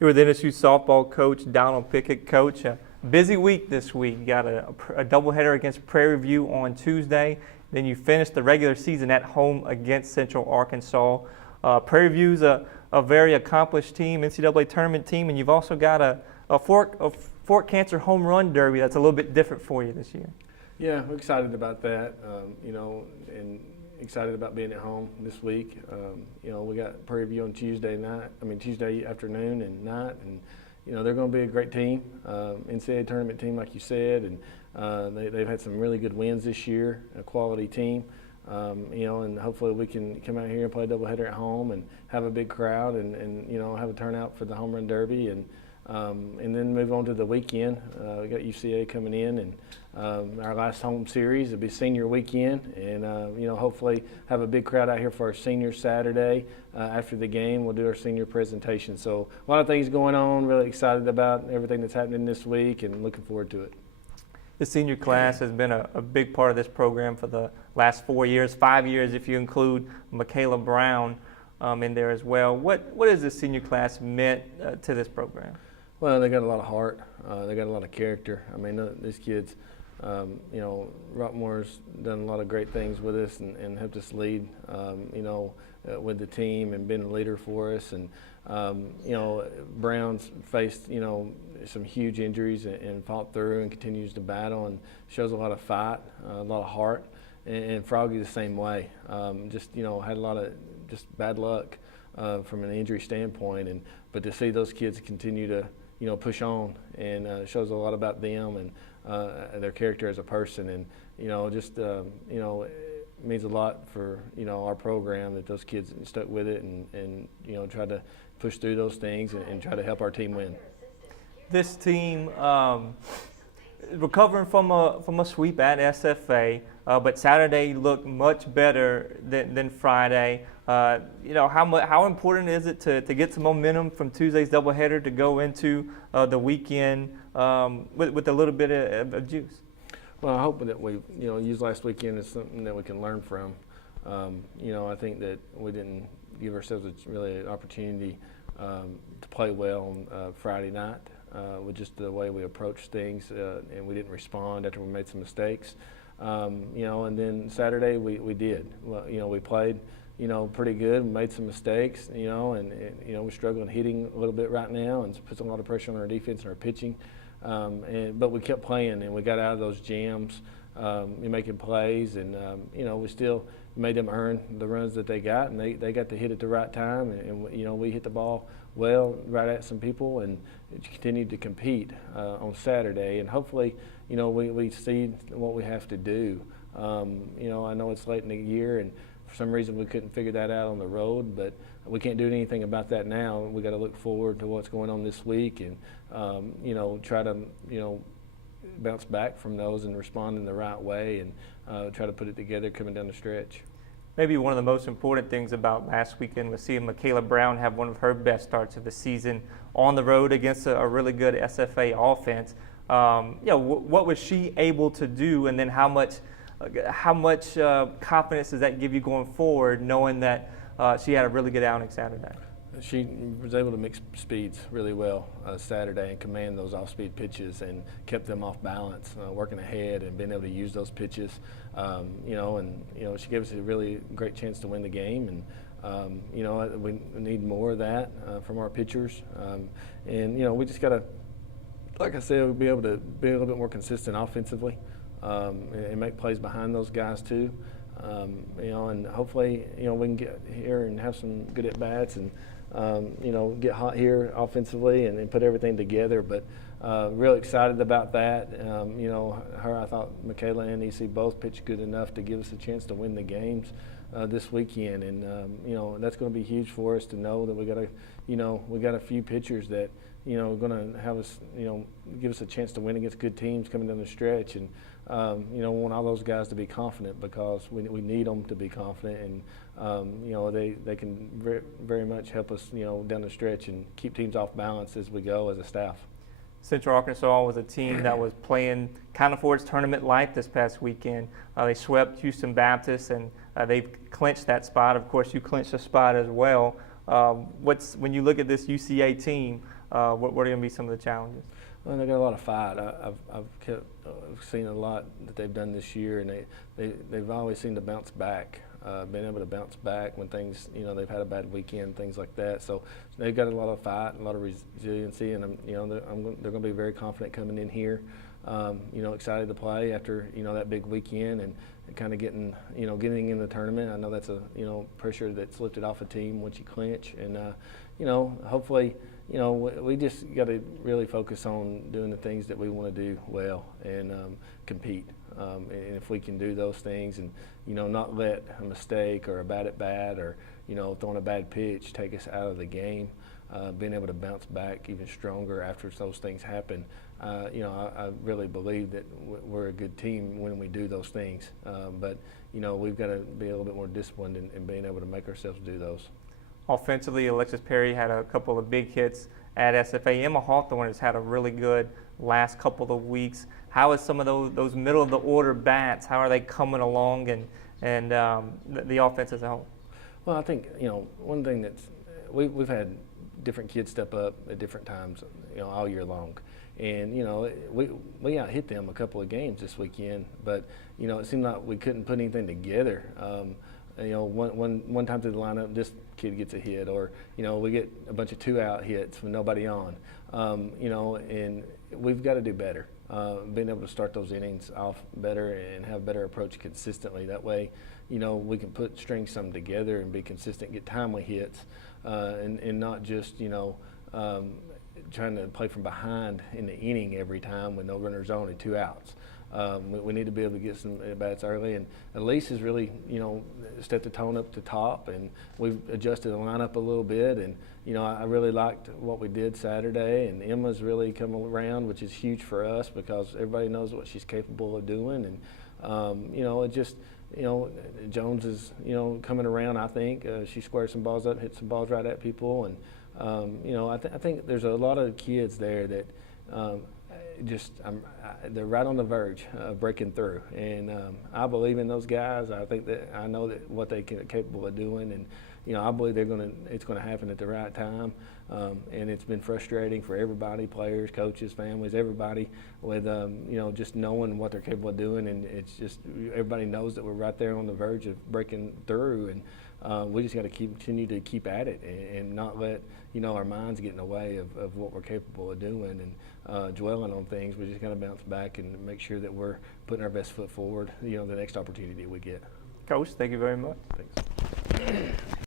Here with NSU softball coach Donald Pickett. Coach, a busy week this week. You got a doubleheader against Prairie View on Tuesday. Then you finished the regular season at home against Central Arkansas. Prairie View's a very accomplished team, NCAA tournament team, and you've also got a Fort Cancer home run derby that's a little bit different for you this year. Yeah, we're excited about that, and excited about being at home this week. We got Prairie View on Tuesday afternoon and night, and they're going to be a great team, NCAA tournament team, like you said, and they've had some really good wins this year, a quality team. And hopefully we can come out here and play a doubleheader at home and have a big crowd and have a turnout for the home run derby and then move on to the weekend. We got UCA coming in and our last home series will be senior weekend, and hopefully have a big crowd out here for our senior Saturday. After the game, we'll do our senior presentation. So a lot of things going on. Really excited about everything that's happening this week, and looking forward to it. The senior class has been a big part of this program for the last 4 years, 5 years if you include Michaela Brown in there as well. What has the senior class meant to this program? Well, they got a lot of heart. They got a lot of character. I mean, these kids, Rockmore's done a lot of great things with us and helped us lead, with the team and been a leader for us. And, Brown's faced, some huge injuries and fought through and continues to battle and shows a lot of fight, a lot of heart. And Froggy the same way. Had a lot of just bad luck from an injury standpoint. But to see those kids continue to, push on, and shows a lot about them and their character as a person, and it means a lot for our program that those kids stuck with it and tried to push through those things and try to help our team win. This team recovering from a sweep at SFA, but Saturday looked much better than Friday. How important is it to get some momentum from Tuesday's doubleheader to go into the weekend with a little bit of juice? Well, I hope that we use last weekend as something that we can learn from. I think that we didn't give ourselves really an opportunity to play well on Friday night. With just the way we approached things, and we didn't respond after we made some mistakes. And then Saturday we did. Well, we played, pretty good, made some mistakes, and we're struggling hitting a little bit right now, and puts a lot of pressure on our defense and our pitching. But we kept playing, and we got out of those jams, making plays, and we still made them earn the runs that they got, and they got to hit at the right time, and we hit the ball well right at some people, and continued to compete on Saturday, and hopefully we see what we have to do. I know it's late in the year, and for some reason we couldn't figure that out on the road, but we can't do anything about that now. We got to look forward to what's going on this week, and try to bounce back from those and respond in the right way, and try to put it together coming down the stretch. Maybe one of the most important things about last weekend was seeing Michaela Brown have one of her best starts of the season on the road against a really good SFA offense. What was she able to do, and then how much confidence does that give you going forward, knowing that she had a really good outing Saturday? She was able to mix speeds really well Saturday and command those off-speed pitches and kept them off balance, working ahead and being able to use those pitches. She gave us a really great chance to win the game, and we need more of that from our pitchers. We just got to, like I said, be able to be a little bit more consistent offensively and make plays behind those guys too. And hopefully, we can get here and have some good at-bats and, get hot here offensively and put everything together. But real excited about that. I thought Michaela and EC both pitched good enough to give us a chance to win the games this weekend. And, that's going to be huge for us to know that we got a few pitchers that, are going to have us, give us a chance to win against good teams coming down the stretch. And, want all those guys to be confident, because we need them to be confident, and they can very much help us down the stretch and keep teams off balance as we go as a staff. Central Arkansas was a team that was playing kind of for its tournament life this past weekend. They swept Houston Baptist, and they've clinched that spot. Of course, you clinched a spot as well. When you look at this UCA team, What are going to be some of the challenges? Well, they got a lot of fight. I've seen a lot that they've done this year, and they've always seemed to bounce back. Been able to bounce back when things, they've had a bad weekend, things like that. So they've got a lot of fight, a lot of resiliency, and they're going to be very confident coming in here. Excited to play after that big weekend and kind of getting in the tournament. I know that's a pressure that's lifted off a team once you clinch, and hopefully. We just got to really focus on doing the things that we want to do well and compete. And if we can do those things and, not let a mistake or a bad at bat or, throwing a bad pitch take us out of the game, being able to bounce back even stronger after those things happen, I really believe that we're a good team when we do those things. But we've got to be a little bit more disciplined in being able to make ourselves do those. Offensively, Alexis Perry had a couple of big hits at SFA. Emma Hawthorne has had a really good last couple of weeks. How is some of those middle of the order bats? How are they coming along and the offense as a whole? Well, I think one thing that's we've had different kids step up at different times all year long, and we out hit them a couple of games this weekend, but it seemed like we couldn't put anything together. One time through the lineup, this kid gets a hit, or we get a bunch of 2-out hits with nobody on. And we've got to do better. Being able to start those innings off better and have a better approach consistently. That way, we can string something together and be consistent, get timely hits, and not just trying to play from behind in the inning every time with no runners on and 2 outs. We need to be able to get some at-bats early, and Elise has really, stepped the tone up to top, and we've adjusted the lineup a little bit, and, I really liked what we did Saturday, and Emma's really come around, which is huge for us because everybody knows what she's capable of doing, and, it just, Jones is, coming around, I think. She squared some balls up, hit some balls right at people, and, I think there's a lot of kids there that they're right on the verge of breaking through, and I believe in those guys. I know that what they're capable of doing, and I believe it's going to happen at the right time. And it's been frustrating for everybody, players, coaches, families, everybody, with just knowing what they're capable of doing, and it's just everybody knows that we're right there on the verge of breaking through, and we just got to continue to keep at it and not let our minds get in the way of what we're capable of doing and dwelling on things. We just got to bounce back and make sure that we're putting our best foot forward the next opportunity we get. Coach, thank you very much. Thanks.